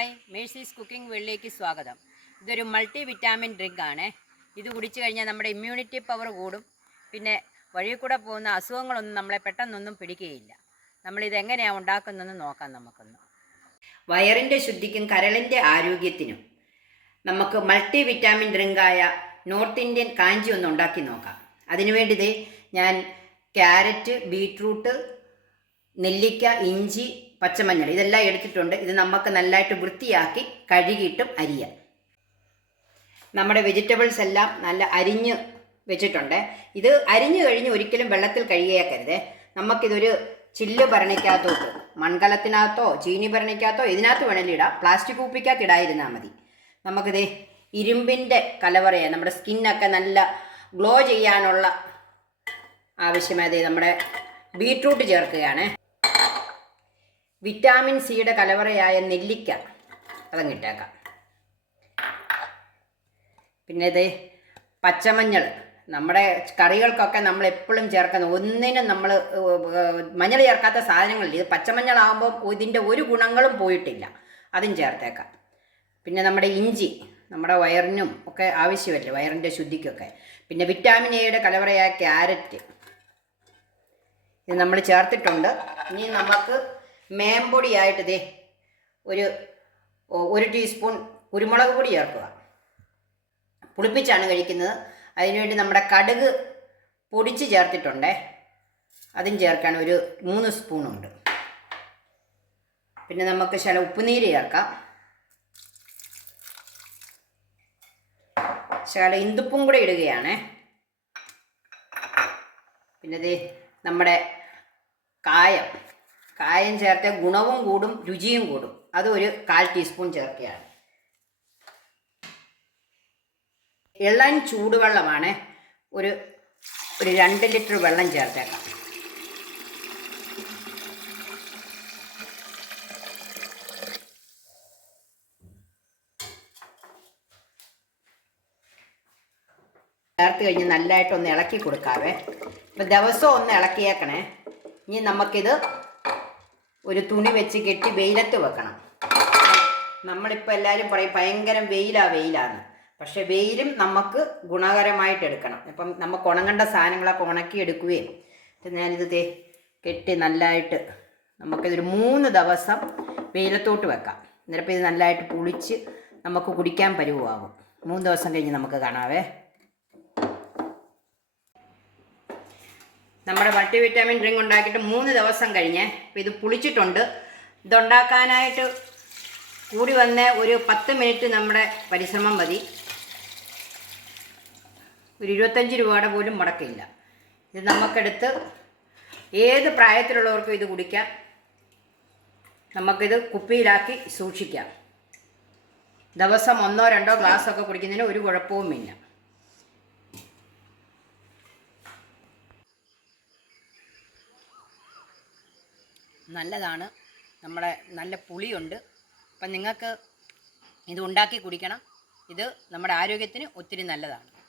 Hi mercies cooking വെള്ളിലേക്ക് സ്വാഗതം. ഇതൊരു multi vitamin drink ആണ്. ഇത് കുടിച്ചു കഴിഞ്ഞാൽ നമ്മുടെ ഇമ്മ്യൂണിറ്റി പവർ കൂടും. പിന്നെ വഴിയിൽ കൂടെ പോകുന്ന അസുഖങ്ങളൊന്നും നമ്മളെ പെട്ടെന്നൊന്നും പിടിക്കുകയില്ല. നമ്മളിത് എങ്ങനെയാണ് ഉണ്ടാക്കുന്നതെന്ന് നോക്കാം നമുക്കൊന്ന്. വയറിന്റെ ശുദ്ധിക്കും കരളിന്റെ ആരോഗ്യത്തിനും നമുക്ക് മൾട്ടി വിറ്റാമിൻ ഡ്രിങ്കായ നോർത്ത് ഇന്ത്യൻ കാഞ്ചി ഒന്ന് ഉണ്ടാക്കി നോക്കാം. അതിനുവേണ്ടി ഞാൻ ക്യാരറ്റ് ബീട്രൂട്ട് നെല്ലിക്ക ഇഞ്ചി പച്ചമഞ്ഞൾ. ഇതെല്ലാം എടുത്തിട്ടുണ്ട്. ഇത് നമുക്ക് നല്ലതായിട്ട് വൃത്തിയാക്കി കഴുകിയിട്ടും അരിയാം. നമ്മുടെ വെജിറ്റബിൾസ് എല്ലാം നല്ല അരിഞ്ഞ് വെച്ചിട്ടുണ്ട്. ഇത് അരിഞ്ഞു കഴിഞ്ഞ് ഒരിക്കലും വെള്ളത്തിൽ കഴുകിയേക്കരുത്. നമുക്കിതൊരു ചില്ല് ഭരണിക്കകത്തോ മൺകലത്തിനകത്തോ ചീനി ഭരണിക്കകത്തോ ഇതിനകത്ത് വേണമെങ്കിൽ ഇടാം. പ്ലാസ്റ്റിക് കൂപ്പിക്കകത്ത് ഇടാതിരുന്നാൽ മതി. നമുക്കിത് ഇരുമ്പിന്റെ കലവറയാണ് നമ്മുടെ സ്കിന്നൊക്കെ നല്ല ഗ്ലോ ചെയ്യാനുള്ള ആവശ്യമായത് നമ്മുടെ ബീട്രൂട്ട് ചേർക്കുകയാണ്. വിറ്റാമിൻ സിയുടെ കലവറയായ നെല്ലിക്ക അതങ്ങിട്ടേക്കാം. പിന്നെ ഇത് പച്ചമഞ്ഞൾ. നമ്മുടെ കറികൾക്കൊക്കെ നമ്മൾ എപ്പോഴും ചേർക്കുന്ന ഒന്നിനും നമ്മൾ മഞ്ഞൾ ചേർക്കാത്ത സാധനങ്ങളില്ല. ഇത് പച്ചമഞ്ഞളാകുമ്പോൾ ഇതിന്റെ ഒരു ഗുണങ്ങളും പോയിട്ടില്ല. അതും ചേർത്തേക്കാം. പിന്നെ നമ്മുടെ ഇഞ്ചി നമ്മുടെ വയറിനും ഒക്കെ ആവശ്യമല്ലേ വയറിന്റെ ശുദ്ധിക്കൊക്കെ. പിന്നെ വിറ്റാമിൻ എയുടെ കലവറയായ ക്യാരറ്റ്. ഇത് നമ്മൾ ചേർത്തിട്ടുണ്ട്. ഇനി നമുക്ക് മേമ്പൊടിയായിട്ട് ദേ ഒരു ഒരു ടീസ്പൂൺ കുരുമുളക് പൊടി ചേർക്കുക. പുളിപ്പിച്ചാണ് കഴിക്കുന്നത്. അതിനുവേണ്ടി നമ്മുടെ കടുക് പൊടിച്ച് ചേർത്തിട്ടുണ്ടേ. അതും ചേർക്കാൻ ഒരു മൂന്ന് സ്പൂണുണ്ട് പിന്നെ നമുക്ക് ചില ഉപ്പുനീര് ചേർക്കാം. ശകല ഇന്ദുപ്പും കൂടെ ഇടുകയാണ്. പിന്നെ ദേ നമ്മുടെ കായം. കായം ചേർത്ത ഗുണവും കൂടും രുചിയും കൂടും. അത് ഒരു കാൽ ടീസ്പൂൺ ചേർക്കുകയാണ്. ഇളം ചൂടുവെള്ളമാണ് ഒരു ഒരു രണ്ട് ലിറ്റർ വെള്ളം ചേർത്തേക്കാം. ചേർത്ത് കഴിഞ്ഞ് നല്ലതായിട്ടൊന്ന് ഇളക്കി കൊടുക്കാവേ. ഇപ്പം ദിവസം ഒന്ന് ഇളക്കിയേക്കണേ. ഇനി നമുക്കിത് ഒരു തുണി വെച്ച് കെട്ടി വെയിലത്ത് വെക്കണം. നമ്മളിപ്പോൾ എല്ലാവരും പറയും ഭയങ്കര വെയിലാ വെയിലാന്ന്. പക്ഷെ വെയിലും നമുക്ക് ഗുണകരമായിട്ട് എടുക്കണം. ഇപ്പം നമുക്ക് ഉണങ്ങേണ്ട സാധനങ്ങളൊക്കെ ഉണക്കി എടുക്കുകയും ഞാനിത് തേ കെട്ടി നല്ലതായിട്ട് നമുക്കിതൊരു മൂന്ന് ദിവസം വെയിലത്തോട്ട് വെക്കാം. എന്നിട്ട് ഇത് നല്ലതായിട്ട് പുളിച്ച് നമുക്ക് കുടിക്കാൻ പരുവാകും. മൂന്ന് ദിവസം കഴിഞ്ഞ് നമുക്ക് കാണാവേ. നമ്മുടെ മൾട്ടിവിറ്റാമിൻ ഡ്രിങ്ക് ഉണ്ടാക്കിയിട്ട് മൂന്ന് ദിവസം കഴിഞ്ഞ് ഇത് പുളിച്ചിട്ടുണ്ട്. ഇതുണ്ടാക്കാനായിട്ട് കൂടി വന്ന ഒരു പത്ത് മിനിറ്റ് നമ്മുടെ പരിശ്രമം മതി. ഒരു ഇരുപത്തഞ്ച് രൂപയുടെ പോലും മുടക്കില്ല. ഇത് നമുക്കെടുത്ത് ഏത് പ്രായത്തിലുള്ളവർക്കും ഇത് കുടിക്കാം. നമുക്കിത് കുപ്പിയിലാക്കി സൂക്ഷിക്കാം. ദിവസം ഒന്നോ രണ്ടോ ഗ്ലാസ്സൊക്കെ കുടിക്കുന്നതിന് ഒരു കുഴപ്പവുമില്ല. നല്ലതാണ്. നമ്മുടെ നല്ല പുളിയുണ്ട്. അപ്പം നിങ്ങൾക്ക് ഇത് ഉണ്ടാക്കി കുടിക്കണം. ഇത് നമ്മുടെ ആരോഗ്യത്തിന് ഒത്തിരി നല്ലതാണ്.